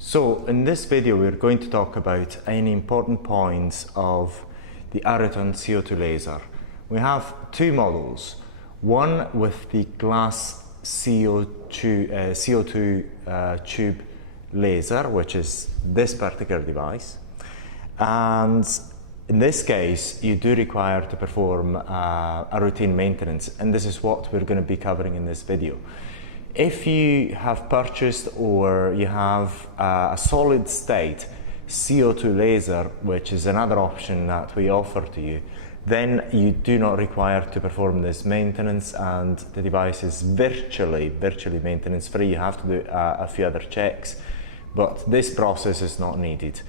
So in this video we're going to talk about any important points of the Areton CO2 laser. We have two models, one with the glass CO2 tube laser, which is this particular device, and in this case you do require to perform a routine maintenance, and this is what we're going to be covering in this video. If you have purchased or you have a solid state CO2 laser, which is another option that we offer to you, then you do not require to perform this maintenance, and the device is virtually maintenance free. You have to do a few other checks, but this process is not needed.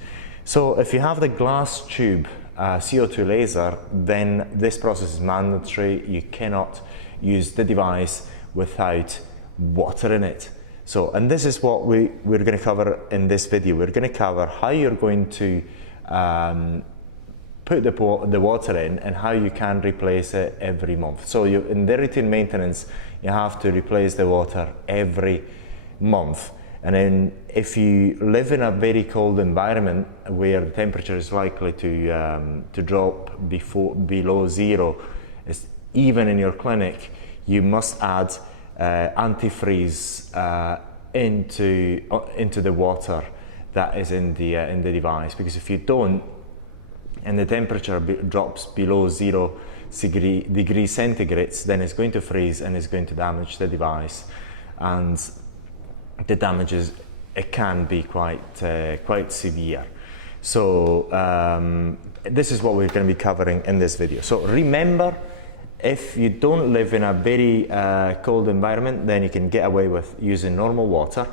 So if you have the glass tube CO2 laser, then this process is mandatory. You cannot use the device without water in it. So, and this is what we're going to cover in this video. We're going to cover how you're going to put the water in and how you can replace it every month. So in the routine maintenance, you have to replace the water every month. And then if you live in a very cold environment where the temperature is likely to drop below zero, even in your clinic, you must add antifreeze into the water that is in the device, because if you don't and the temperature drops below 0 degrees centigrade, then it's going to freeze and it's going to damage the device, and the damages, it can be quite severe. So this is what we're going to be covering in this video. So remember, if you don't live in a very cold environment, then you can get away with using normal water.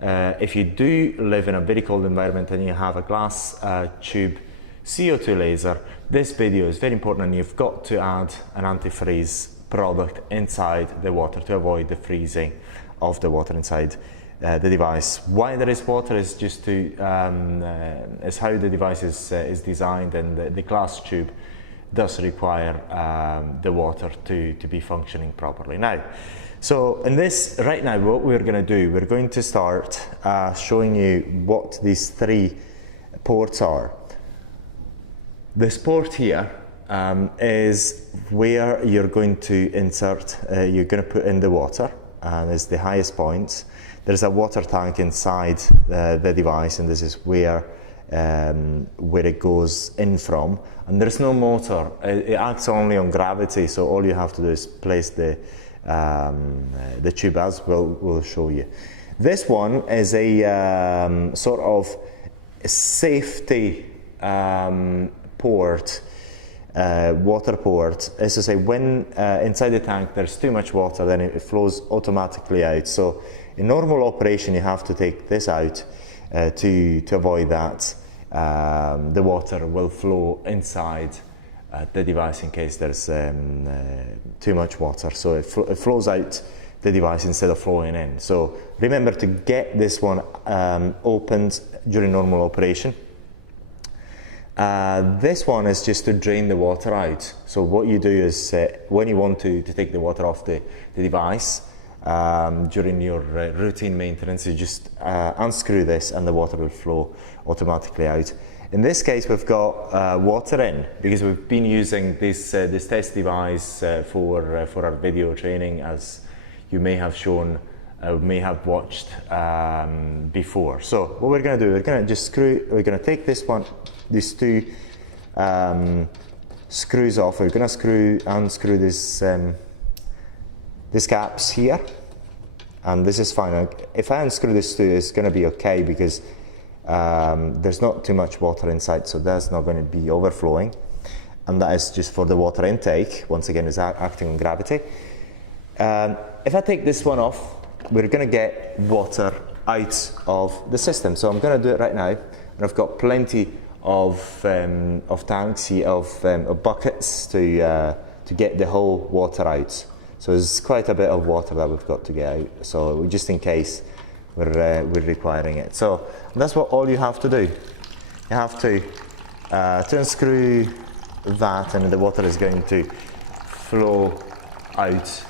If you do live in a very cold environment and you have a glass tube CO2 laser, this video is very important, and you've got to add an antifreeze product inside the water to avoid the freezing of the water inside the device. Why there is water is just to is how the device is designed, and the glass tube does require the water to be functioning properly. Now, so in this, right now, what we're going to do, we're going to start showing you what these three ports are. This port here is where you're going to insert, you're going to put in the water, and it's the highest point. There's a water tank inside the device, and this is where it goes in from, and there's no motor. It acts only on gravity, so all you have to do is place the tube, as we'll show you. This one is a sort of safety port, water port. As to say, when inside the tank there's too much water, then it flows automatically out. So in normal operation you have to take this out to avoid that. The water will flow inside the device in case there's too much water, so it flows out the device instead of flowing in. So remember to get this one opened during normal operation. This one is just to drain the water out. So what you do is when you want to take the water off the device during your routine maintenance, you just unscrew this and the water will flow automatically out. In this case we've got water in because we've been using this test device for our video training, as you may have shown, may have watched before. So what we're going to do, we're going to take these two screws off. We're going to unscrew these caps here, and this is fine. If I unscrew this too, it's going to be okay, because there's not too much water inside, so that's not going to be overflowing, and that is just for the water intake. Once again, is acting on gravity. If I take this one off, we're going to get water out of the system. So I'm going to do it right now, and I've got plenty of tanks here, of buckets to get the whole water out. So there's quite a bit of water that we've got to get out, so just in case we're requiring it. So that's what all you have to do. You have to unscrew that, and the water is going to flow out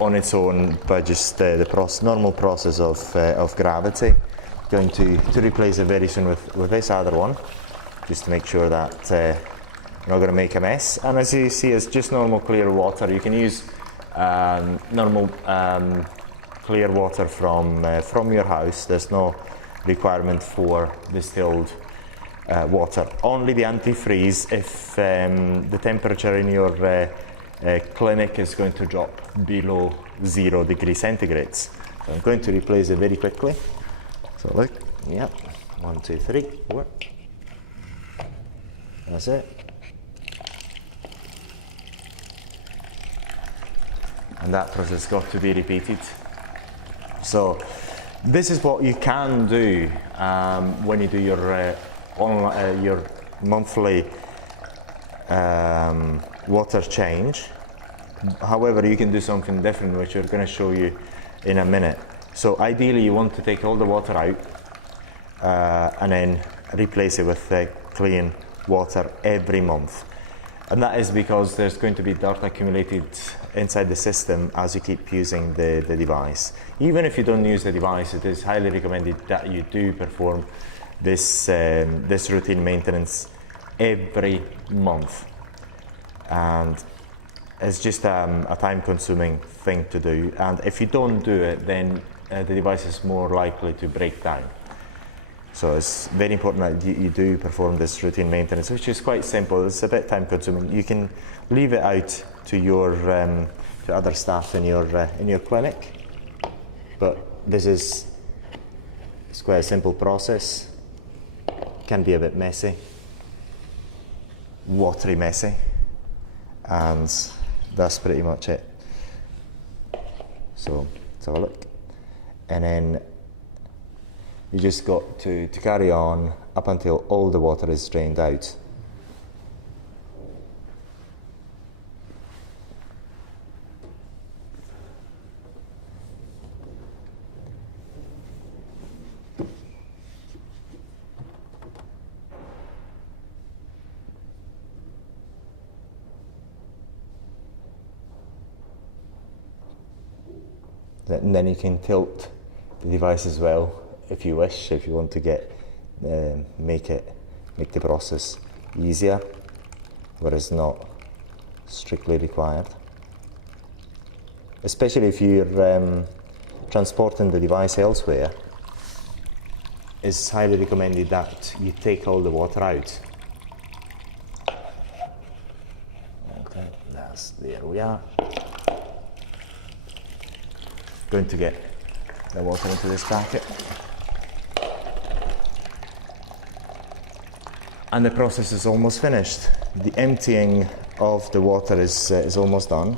on its own by just the normal process of gravity. going to replace it very soon with this other one, just to make sure that we're not going to make a mess. And as you see, it's just normal clear water. You can use normal clear water from your house. There's no requirement for distilled water. Only the antifreeze if the temperature in your clinic is going to drop below 0 degrees centigrades. So I'm going to replace it very quickly. So look, yeah, 1, 2, 3, 4. That's it. And that process got to be repeated. So this is what you can do when you do your monthly water change. However, you can do something different, which we're going to show you in a minute. So ideally, you want to take all the water out and then replace it with clean water every month. And that is because there's going to be dirt accumulated inside the system as you keep using the device. Even if you don't use the device, it is highly recommended that you do perform this routine maintenance every month. And it's just a time-consuming thing to do. And if you don't do it, then the device is more likely to break down. So it's very important that you do perform this routine maintenance, which is quite simple. It's a bit time-consuming. You can leave it out to your to other staff in your clinic, but it's quite a simple process. It can be a bit messy, watery messy, and that's pretty much it. So let's have a look, and then you just got to carry on up until all the water is drained out. And then you can tilt the device as well, if you wish, if you want to make the process easier, where it's not strictly required. Especially if you're transporting the device elsewhere, it's highly recommended that you take all the water out. Okay, there we are. Going to get the water into this bucket. And the process is almost finished. The emptying of the water is almost done.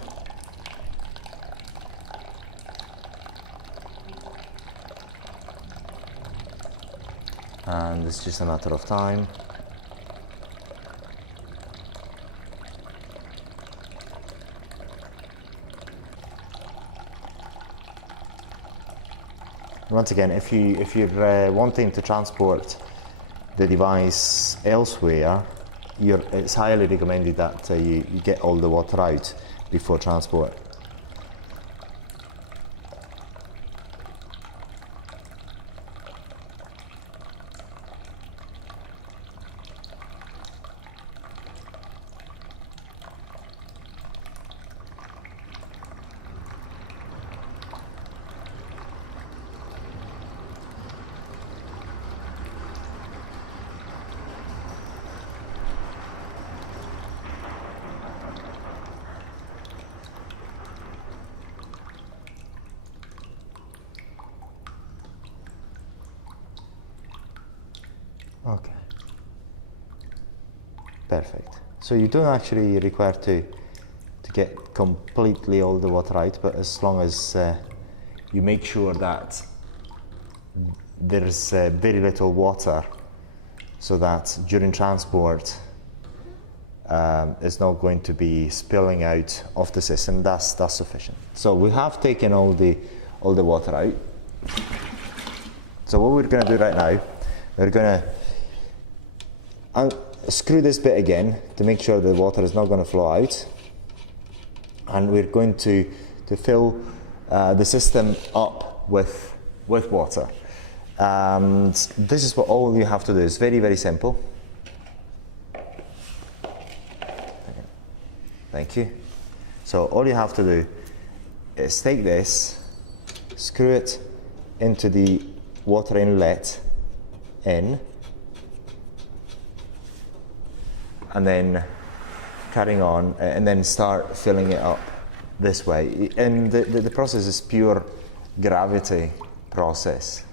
And it's just a matter of time. Once again, if you're wanting to transport the device elsewhere, it's highly recommended that you get all the water out before transport. Okay, perfect. So you don't actually require to get completely all the water out, but as long as you make sure that there's very little water, so that during transport it's not going to be spilling out of the system, that's sufficient. So we have taken all the water out. So what we're going to do right now, we're going to screw this bit again to make sure the water is not going to flow out, and we're going to fill the system up with water. And this is what all you have to do. It's very, very simple. Thank you. So all you have to do is take this, screw it into the water inlet in, and then carrying on, and then start filling it up this way. And the process is pure gravity process.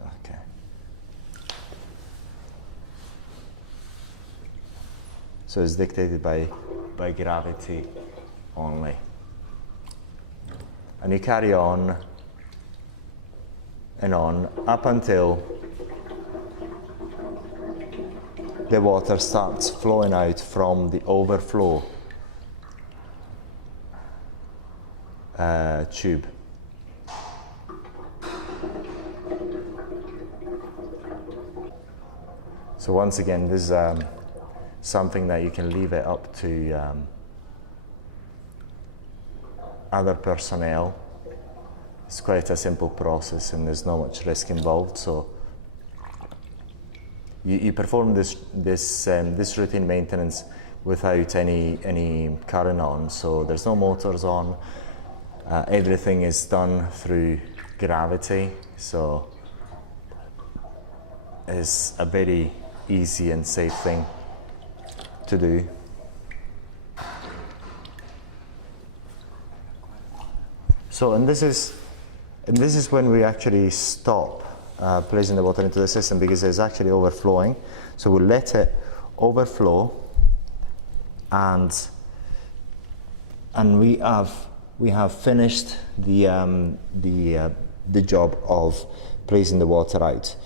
Okay. So it's dictated by gravity only. And you carry on and on up until the water starts flowing out from the overflow tube. So once again, this is something that you can leave it up to other personnel. It's quite a simple process and there's not much risk involved. So you perform this routine maintenance without any current on. So there's no motors on. Everything is done through gravity. So it's a very easy and safe thing to do. So, and this is when we actually stop placing the water into the system, because it's actually overflowing. So we'll let it overflow, and we have finished the job of placing the water out.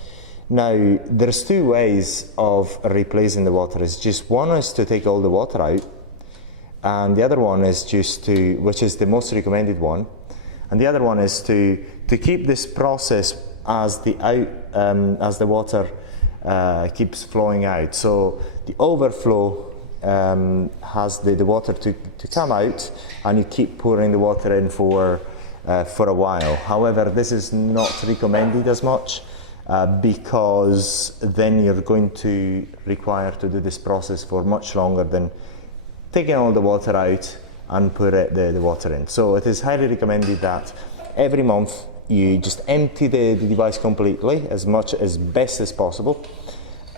Now, there's two ways of replacing the water. It's just one is to take all the water out, and the other one is just to, which is the most recommended one, and the other one is to keep this process as the water keeps flowing out. So the overflow has the water to come out, and you keep pouring the water in for a while. However, this is not recommended as much because then you're going to require to do this process for much longer than taking all the water out and put the water in. So it is highly recommended that every month you just empty the device completely, as best as possible,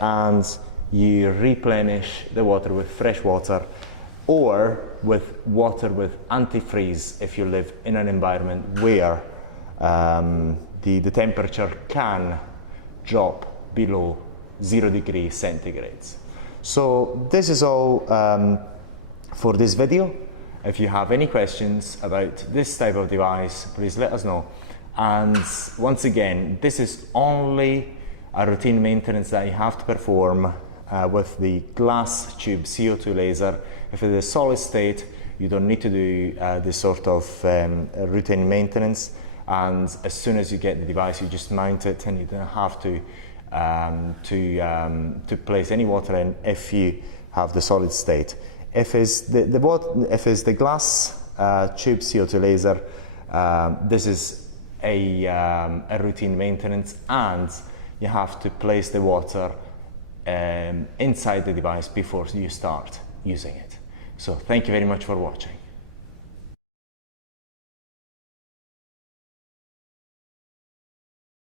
and you replenish the water with fresh water or with water with antifreeze if you live in an environment where the temperature can drop below 0 degrees centigrades. So this is all for this video. If you have any questions about this type of device, please let us know. And once again, this is only a routine maintenance that you have to perform with the glass tube CO2 laser. If it is solid state, you don't need to do this sort of routine maintenance. And as soon as you get the device, you just mount it, and you don't have to place any water in if you have the solid state. If it's the glass tube CO2 laser, this is a routine maintenance, and you have to place the water inside the device before you start using it. So thank you very much for watching.